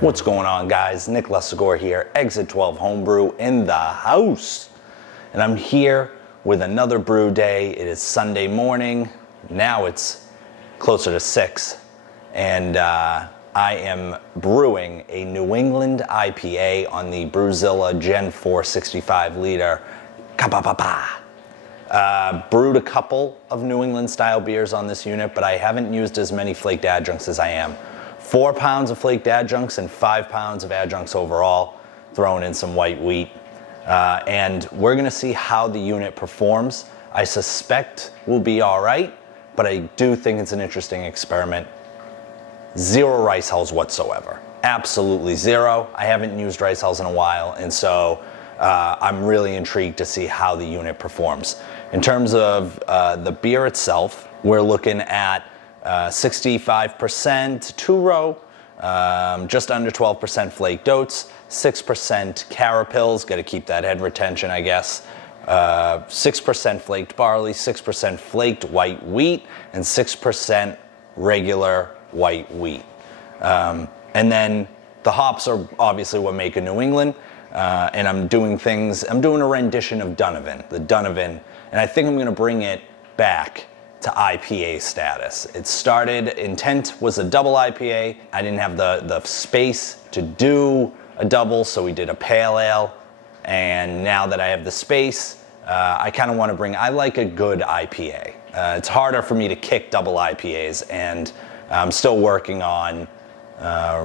What's going on, guys? Nick Lesagore here, Exit 12 Homebrew in the house. And I'm here with another brew day. It is Sunday morning. Now it's closer to 6. And I am brewing a New England IPA on the Brewzilla Gen 4 65 liter. Brewed a couple of New England style beers on this unit, but I haven't used as many Flaked Adjuncts as I am. 4 pounds of Flaked Adjuncts and 5 pounds of adjuncts overall, throwing in some white wheat. And we're gonna see how the unit performs. I suspect we'll be all right, but I do think it's an interesting experiment. 0 rice hulls whatsoever, absolutely 0. I haven't used rice hulls in a while, and so I'm really intrigued to see how the unit performs. In terms of the beer itself, we're looking at 65% two-row, just under 12% flaked oats, 6% carapils, got to keep that head retention, I guess, 6% flaked barley, 6% flaked white wheat, and 6% regular white wheat. And then the hops are obviously what make a New England, and I'm doing a rendition of the Donovan, and I think I'm going to bring it back to IPA status. It started, intent was a double IPA. I didn't have the space to do a double, so we did a pale ale. And now that I have the space, I kind of want to I like a good IPA. It's harder for me to kick double IPAs, and I'm still working on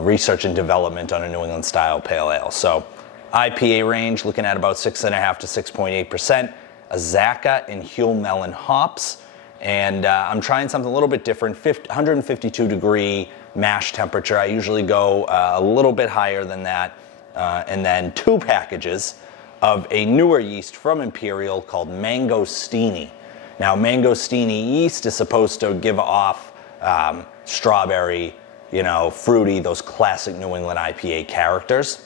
research and development on a New England style pale ale. So IPA range, looking at about 6.5 to 6.8%, Azacca and Huell Melon hops. And I'm trying something a little bit different, 152 degree mash temperature. I usually go a little bit higher than that. And then 2 packages of a newer yeast from Imperial called Mangostini. Now, Mangostini yeast is supposed to give off strawberry, fruity, those classic New England IPA characters.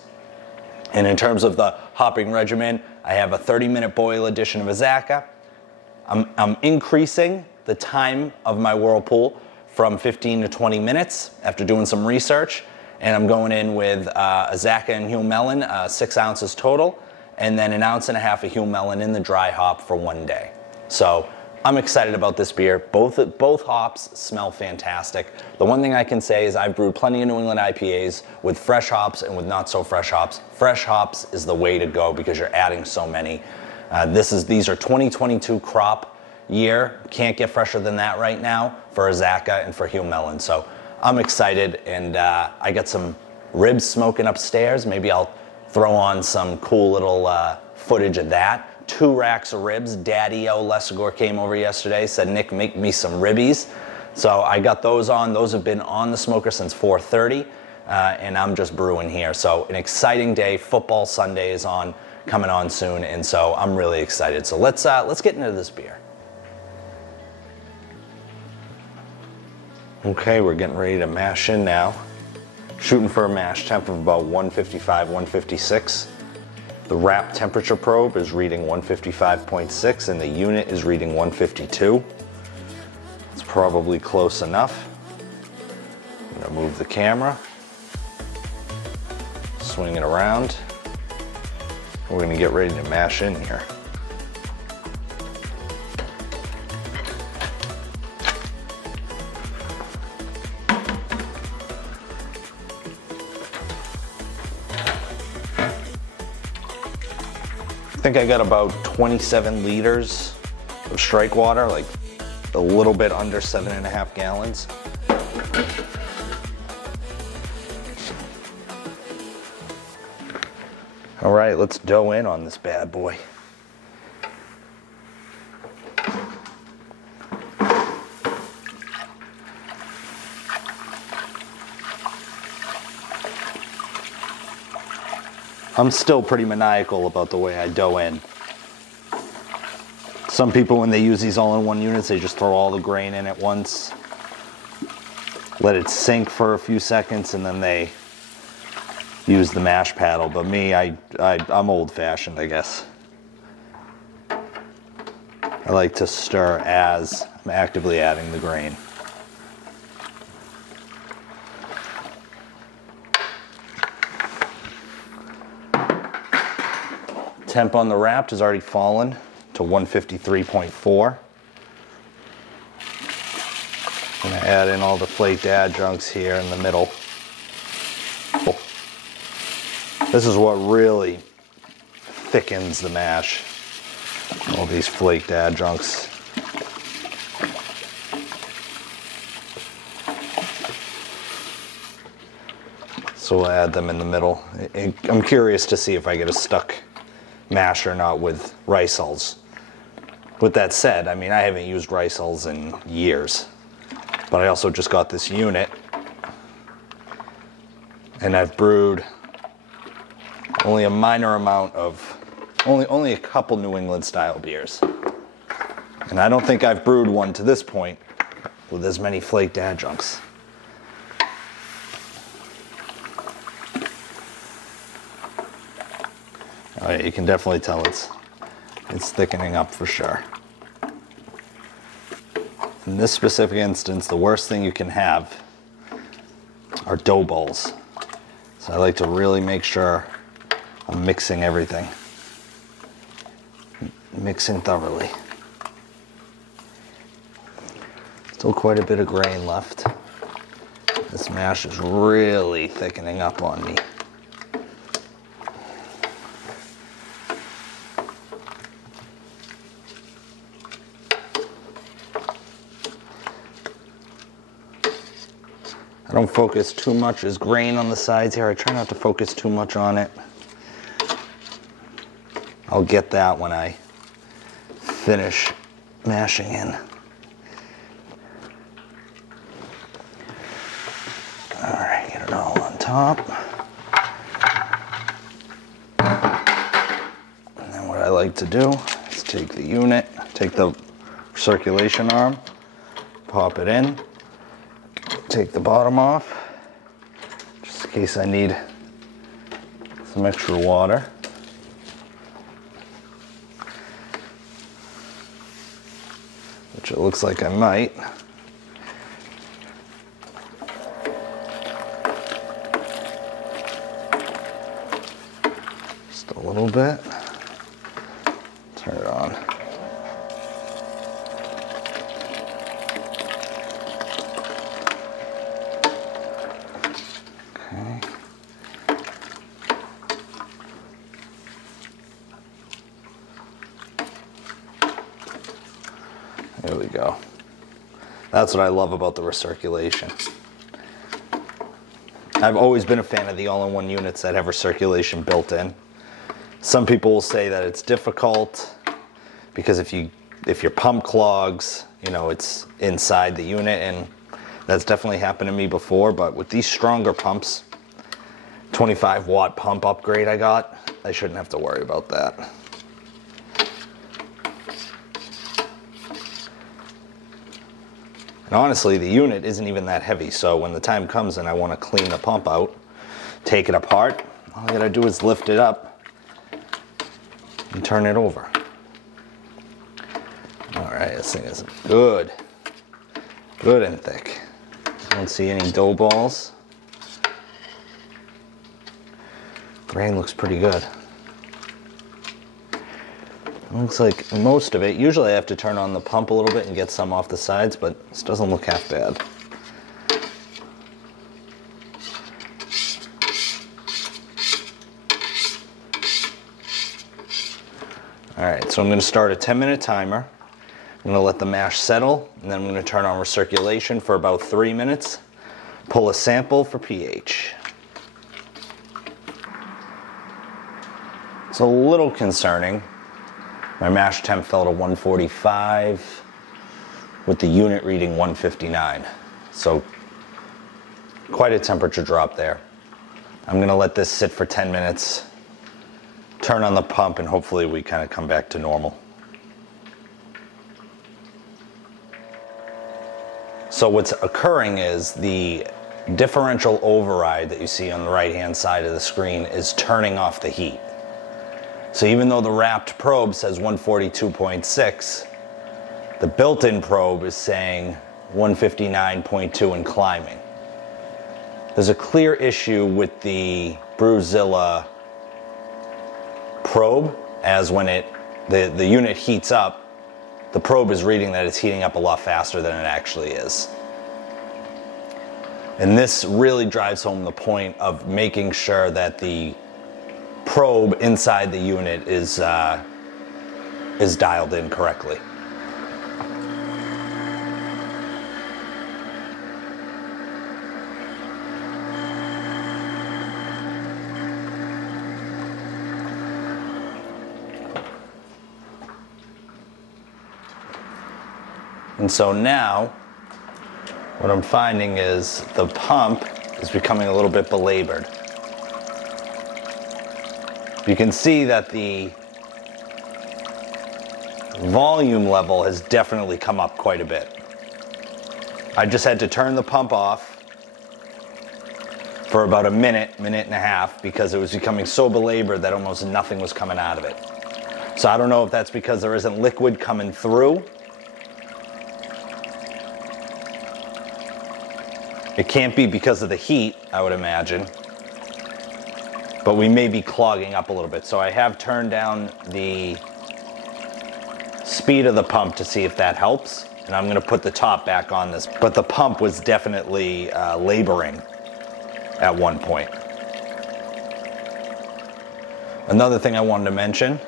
And in terms of the hopping regimen, I have a 30-minute boil edition of Azacca. I'm increasing the time of my Whirlpool from 15 to 20 minutes after doing some research. And I'm going in with Azacca and Huell Melon, 6 ounces total, and then 1.5 ounces of Huell Melon in the dry hop for 1 day. So I'm excited about this beer. Both hops smell fantastic. The one thing I can say is I've brewed plenty of New England IPAs with fresh hops and with not so fresh hops. Fresh hops is the way to go because you're adding so many. These are 2022 crop year. Can't get fresher than that right now for Azacca and for Huell Melon. So I'm excited, and I got some ribs smoking upstairs. Maybe I'll throw on some cool little footage of that. 2 racks of ribs. Daddy-O Lesagore came over yesterday, said, Nick, make me some ribbies. So I got those on. Those have been on the smoker since 4:30, and I'm just brewing here. So an exciting day. Football Sunday is coming on soon, and so I'm really excited. So let's get into this beer. Okay, we're getting ready to mash in now. Shooting for a mash temp of about 155, 156. The wrap temperature probe is reading 155.6, and the unit is reading 152. It's probably close enough. I'm gonna move the camera, swing it around. We're gonna get ready to mash in here. I think I got about 27 liters of strike water, like a little bit under 7.5 gallons. All right, let's dough in on this bad boy. I'm still pretty maniacal about the way I dough in. Some people, when they use these all-in-one units, they just throw all the grain in at once, let it sink for a few seconds, and then they use the mash paddle. But me, I'm old-fashioned, I guess. I like to stir as I'm actively adding the grain. temp on the wrapped has already fallen to 153.4. I'm gonna add in all the flaked adjuncts here in the middle. This is what really thickens the mash. All these flaked adjuncts. So we'll add them in the middle. I'm curious to see if I get a stuck mash or not with rice hulls. With that said, I mean, I haven't used rice hulls in years, but I also just got this unit, and I've brewed only a minor amount of, only a couple New England style beers. And I don't think I've brewed one to this point with as many flaked adjuncts. Oh yeah, you can definitely tell it's thickening up for sure. In this specific instance, the worst thing you can have are dough balls. So I like to really make sure I'm mixing everything. Mixing thoroughly. Still quite a bit of grain left. This mash is really thickening up on me. I don't focus too much. There's grain on the sides here. I try not to focus too much on it. I'll get that when I finish mashing in. All right, get it all on top. And then what I like to do is take the unit, take the circulation arm, pop it in, take the bottom off, just in case I need some extra water. Which it looks like I might. Just a little bit. Turn it on. Okay. There we go. That's what I love about the recirculation. I've always been a fan of the all-in-one units that have recirculation built in. Some people will say that it's difficult because if your pump clogs, you know, it's inside the unit, and that's definitely happened to me before, but with these stronger pumps, 25 watt pump upgrade I got, I shouldn't have to worry about that. And honestly, the unit isn't even that heavy, so when the time comes and I want to clean the pump out, take it apart, all I gotta do is lift it up and turn it over. All right, this thing is good and thick. I don't see any dough balls. Grain looks pretty good. Looks like most of it, usually I have to turn on the pump a little bit and get some off the sides, but this doesn't look half bad. All right, so I'm gonna start a 10-minute timer. I'm gonna let the mash settle, and then I'm gonna turn on recirculation for about 3 minutes. Pull a sample for pH. It's a little concerning. My mash temp fell to 145 with the unit reading 159. So quite a temperature drop there. I'm gonna let this sit for 10 minutes, turn on the pump, and hopefully we kind of come back to normal. So what's occurring is the differential override that you see on the right-hand side of the screen is turning off the heat. So even though the wrapped probe says 142.6, the built-in probe is saying 159.2 and climbing. There's a clear issue with the Brewzilla probe as when the unit heats up, the probe is reading that it's heating up a lot faster than it actually is. And this really drives home the point of making sure that the probe inside the unit is dialed in correctly. And so now, what I'm finding is the pump is becoming a little bit belabored. You can see that the volume level has definitely come up quite a bit. I just had to turn the pump off for about a minute, minute and a half, because it was becoming so belabored that almost nothing was coming out of it. So I don't know if that's because there isn't liquid coming through. It can't be because of the heat, I would imagine. But we may be clogging up a little bit. So I have turned down the speed of the pump to see if that helps. And I'm going to put the top back on this. But the pump was definitely laboring at one point. Another thing I wanted to mention,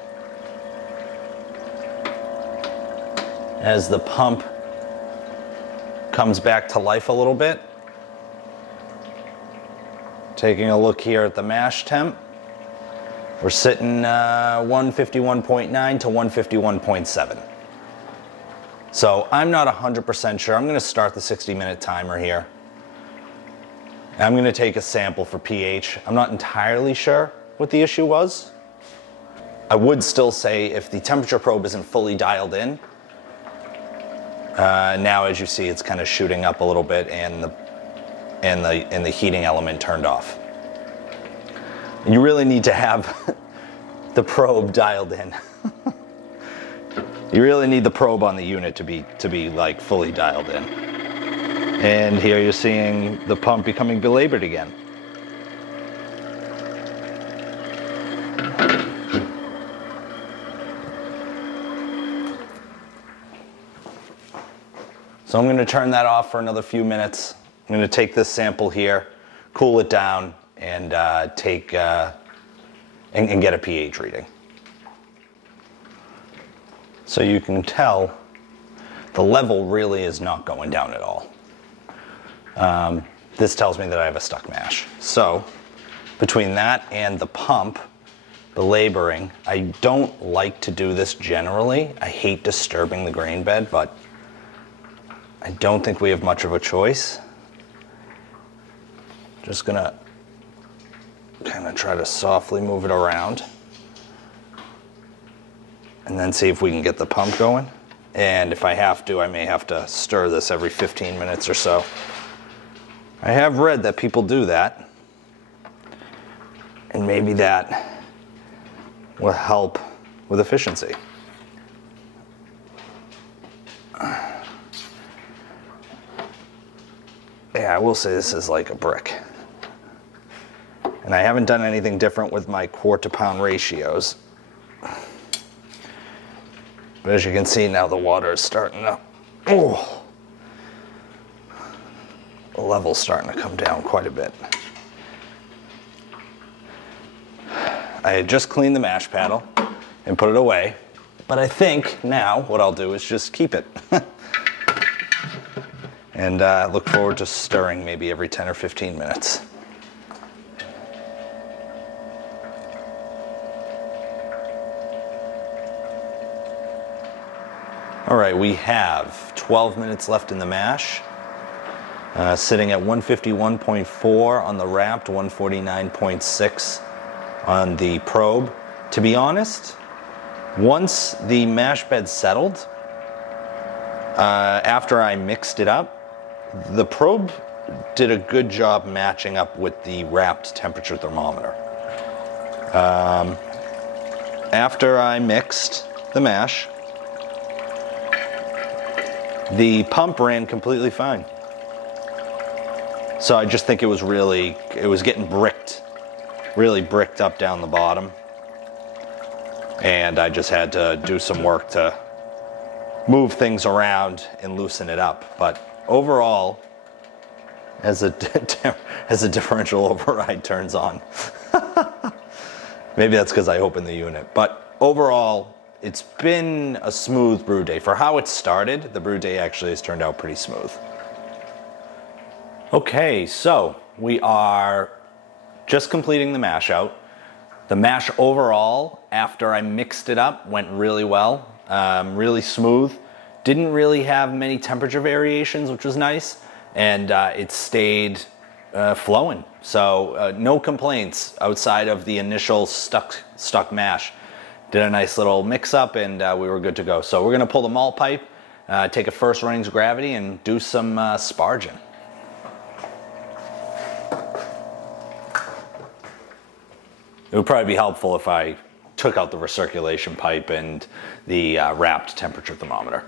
as the pump comes back to life a little bit, taking a look here at the mash temp, we're sitting 151.9 to 151.7. So I'm not 100% sure. I'm going to start the 60-minute timer here. I'm going to take a sample for pH. I'm not entirely sure what the issue was. I would still say if the temperature probe isn't fully dialed in, now as you see it's kind of shooting up a little bit and the heating element turned off. You really need to have the probe dialed in. You really need the probe on the unit to be like fully dialed in. And here you're seeing the pump becoming belabored again. So I'm going to turn that off for another few minutes. I'm going to take this sample here, cool it down, and and get a pH reading. So you can tell the level really is not going down at all. This tells me that I have a stuck mash. So between that and the pump belaboring, I don't like to do this generally. I hate disturbing the grain bed, but I don't think we have much of a choice. Just gonna kind of try to softly move it around and then see if we can get the pump going. And if I have to, I may have to stir this every 15 minutes or so. I have read that people do that, and maybe that will help with efficiency. Yeah, I will say this is like a brick. And I haven't done anything different with my quart to pound ratios. But as you can see now, the water is starting to, the level's starting to come down quite a bit. I had just cleaned the mash paddle and put it away, but I think now what I'll do is just keep it. And look forward to stirring maybe every 10 or 15 minutes. All right, we have 12 minutes left in the mash, sitting at 151.4 on the wrapped, 149.6 on the probe. To be honest, once the mash bed settled, after I mixed it up, the probe did a good job matching up with the wrapped temperature thermometer. After I mixed the mash, the pump ran completely fine. So I just think it was getting bricked, really bricked up down the bottom. And I just had to do some work to move things around and loosen it up. But overall, as a differential override turns on. Maybe that's because I opened the unit. But overall, it's been a smooth brew day. For how it started, the brew day actually has turned out pretty smooth. Okay, so we are just completing the mash out. The mash overall, after I mixed it up, went really well, really smooth. Didn't really have many temperature variations, which was nice. And it stayed flowing. So no complaints outside of the initial stuck mash. Did a nice little mix up and we were good to go. So we're gonna pull the malt pipe, take a first runnings gravity and do some sparging. It would probably be helpful if I took out the recirculation pipe and the wrapped temperature thermometer.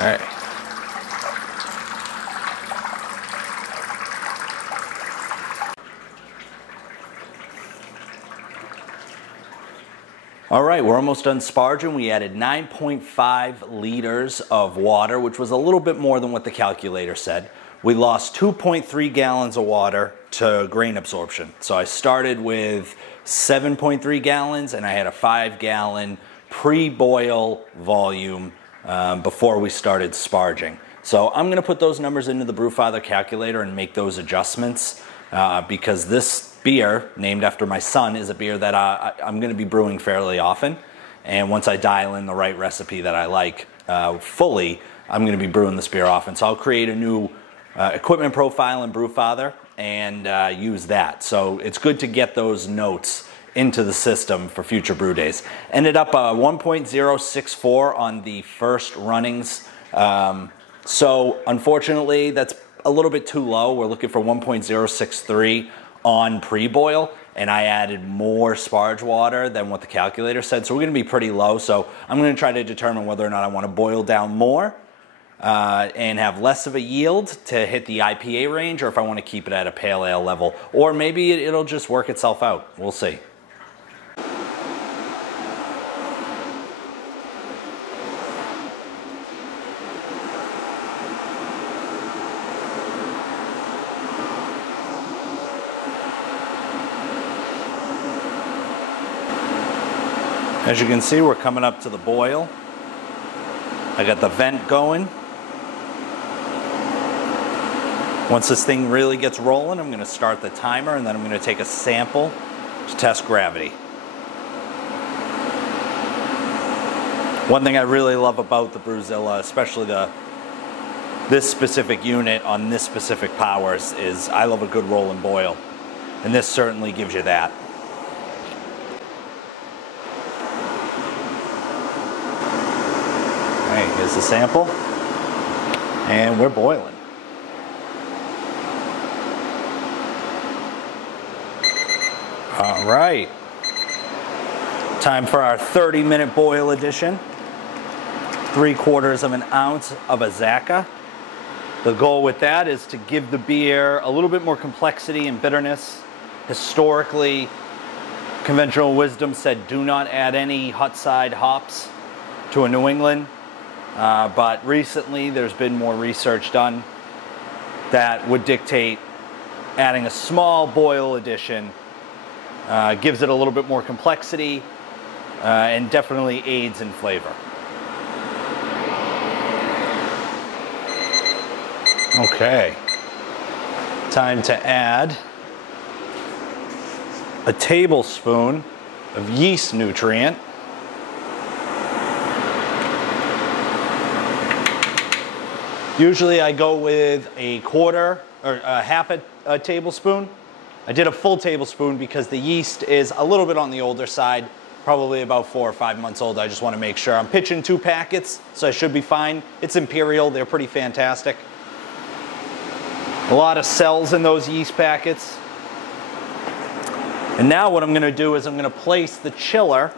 All right. All right, we're almost done sparging. We added 9.5 liters of water, which was a little bit more than what the calculator said. We lost 2.3 gallons of water to grain absorption. So I started with 7.3 gallons and I had a 5-gallon pre-boil volume before we started sparging. So I'm gonna put those numbers into the Brewfather calculator and make those adjustments because this beer, named after my son, is a beer that I'm gonna be brewing fairly often. And once I dial in the right recipe that I like fully, I'm gonna be brewing this beer often. So I'll create a new equipment profile in Brewfather and use that. So it's good to get those notes into the system for future brew days. Ended up 1.064 on the first runnings. So unfortunately, that's a little bit too low. We're looking for 1.063 on pre-boil, and I added more sparge water than what the calculator said. So we're gonna be pretty low. So I'm gonna try to determine whether or not I wanna boil down more and have less of a yield to hit the IPA range, or if I wanna keep it at a pale ale level. Or maybe it'll just work itself out. We'll see. As you can see, we're coming up to the boil. I got the vent going. Once this thing really gets rolling, I'm gonna start the timer and then I'm gonna take a sample to test gravity. One thing I really love about the Brewzilla, especially this specific unit on this specific powers, is I love a good roll and boil. And this certainly gives you that. Here's the sample, and we're boiling. All right, time for our 30-minute boil edition. 3/4 of an ounce of Azacca. The goal with that is to give the beer a little bit more complexity and bitterness. Historically, conventional wisdom said do not add any hot side hops to a New England. But recently there's been more research done that would dictate adding a small boil addition gives it a little bit more complexity and definitely aids in flavor. Okay, time to add a tablespoon of yeast nutrient. Usually I go with a quarter or half a tablespoon I did a full tablespoon because the yeast is a little bit on the older side, probably about 4 or 5 months old. I just want to make sure. I'm pitching 2 packets, so I should be fine. It's Imperial, they're pretty fantastic. A lot of cells in those yeast packets. And now what I'm going to do is I'm going to place the chiller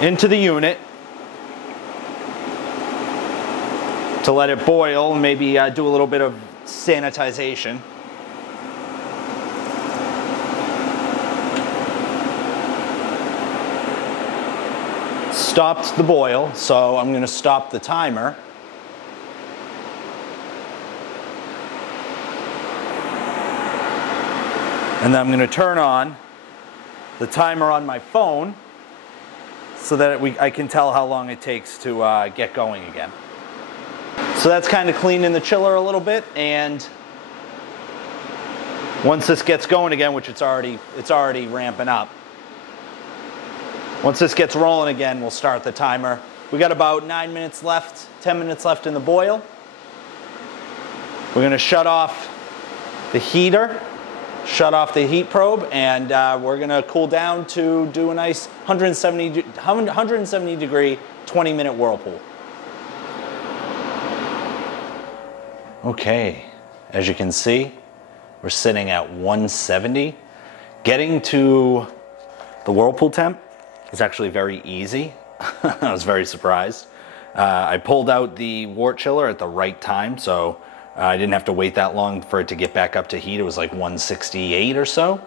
into the unit to let it boil and maybe do a little bit of sanitization. Stopped the boil, so I'm going to stop the timer. And then I'm going to turn on the timer on my phone so that I can tell how long it takes to get going again. So that's kind of cleaning the chiller a little bit, and once this gets going again, which it's already ramping up. Once this gets rolling again, we'll start the timer. We got about 9 minutes left, 10 minutes left in the boil. We're going to shut off the heater, shut off the heat probe, and we're going to cool down to do a nice 170 degree 20-minute whirlpool. Okay, as you can see, we're sitting at 170. Getting to the whirlpool temp is actually very easy. I was very surprised. I pulled out the wort chiller at the right time, so I didn't have to wait that long for it to get back up to heat. It was like 168 or so.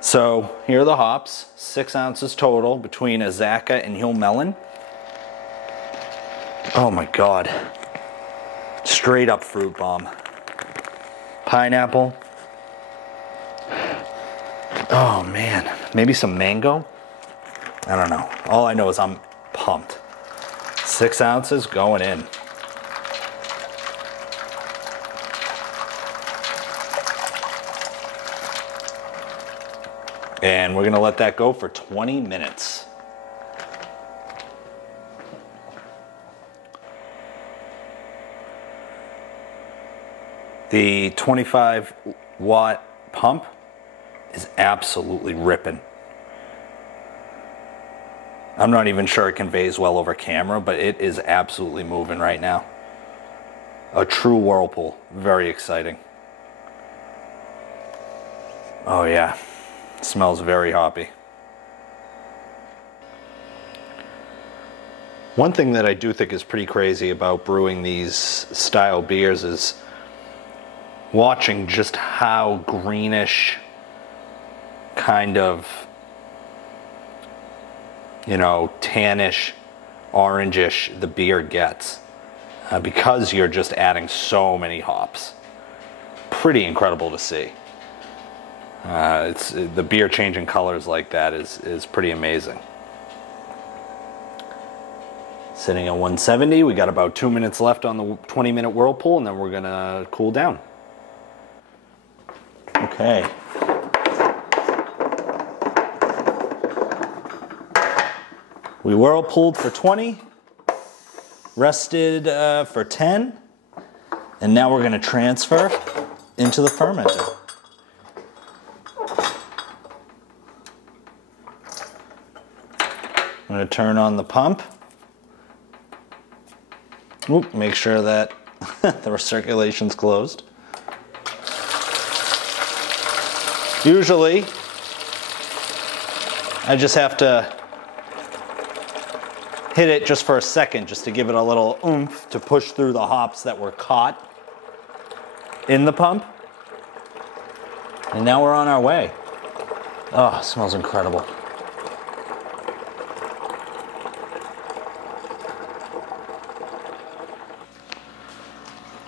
So here are the hops, 6 ounces total between Azacca and Hill Melon. Oh my God. Straight up fruit bomb. Pineapple. Oh man, maybe some mango? I don't know. All I know is I'm pumped. 6 ounces going in. And we're gonna let that go for 20 minutes. The 25-watt pump is absolutely ripping. I'm not even sure it conveys well over camera, but it is absolutely moving right now. A true whirlpool. Very exciting. Oh yeah, it smells very hoppy. One thing that I do think is pretty crazy about brewing these style beers is watching just how greenish, kind of, you know, tannish, orangish the beer gets because you're just adding so many hops. Pretty incredible to see. The beer changing colors like that is pretty amazing. Sitting at 170, we got about 2 minutes left on the 20-minute whirlpool, and then we're gonna cool down. Okay. We whirlpooled for 20, rested for 10, and now we're going to transfer into the fermenter. I'm going to turn on the pump. Oop, make sure that the recirculation's closed. Usually, I just have to hit it just for a second, just to give it a little oomph to push through the hops that were caught in the pump. And now we're on our way. Oh, it smells incredible.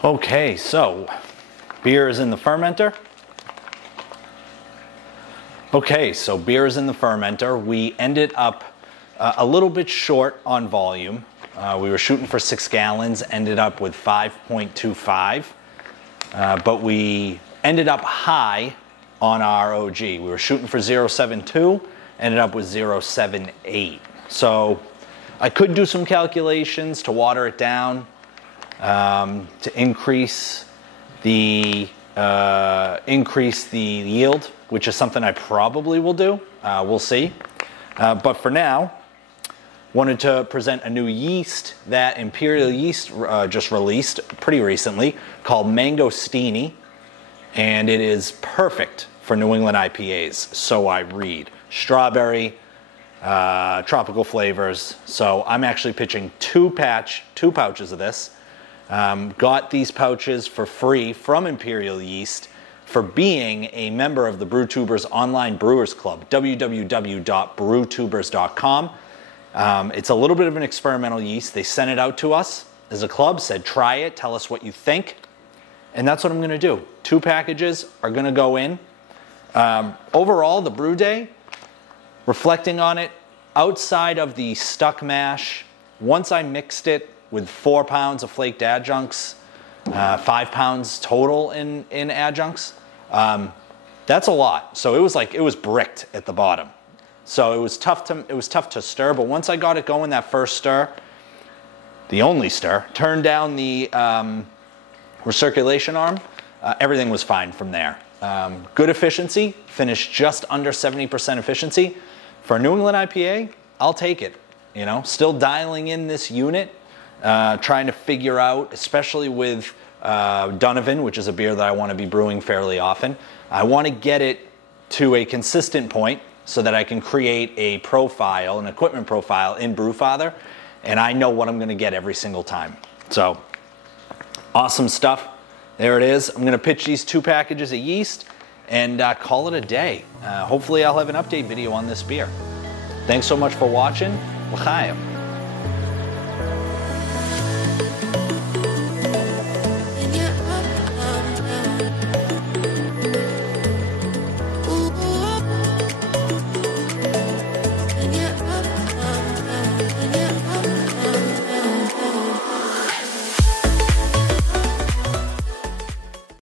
Okay, so beer is in the fermenter. Okay, so beer is in the fermenter. We ended up a little bit short on volume. We were shooting for 6 gallons, ended up with 5.25, but we ended up high on our OG. We were shooting for 0.72, ended up with 0.78. So I could do some calculations to water it down, to increase the increase the yield, which is something I probably will do. We'll see. But for now, wanted to present a new yeast that Imperial Yeast just released pretty recently called Mangostini, and it is perfect for New England IPAs, so I read. Strawberry, tropical flavors. So I'm actually pitching two pouches of this. Got these pouches for free from Imperial Yeast for being a member of the BrewTubers Online Brewers Club, www.brewtubers.com. It's a little bit of an experimental yeast. They sent it out to us as a club, said try it, tell us what you think. And that's what I'm gonna do. 2 packages are gonna go in. Overall, the brew day, reflecting on it, outside of the stuck mash, once I mixed it with 4 pounds of Flaked Adjuncts, 5 pounds total in adjuncts, that's a lot. So it was bricked at the bottom. So it was tough to stir, but once I got it going, that first stir, the only stir, turned down the recirculation arm, everything was fine from there. Good efficiency, finished just under 70% efficiency. For a New England IPA, I'll take it. You know, still dialing in this unit, trying to figure out, especially with Donovan, which is a beer that I want to be brewing fairly often. I want to get it to a consistent point so that I can create a profile, an equipment profile in Brewfather, and I know what I'm going to get every single time. So, awesome stuff. There it is. I'm going to pitch these 2 packages of yeast and call it a day. Hopefully I'll have an update video on this beer. Thanks so much for watching. L'chaim.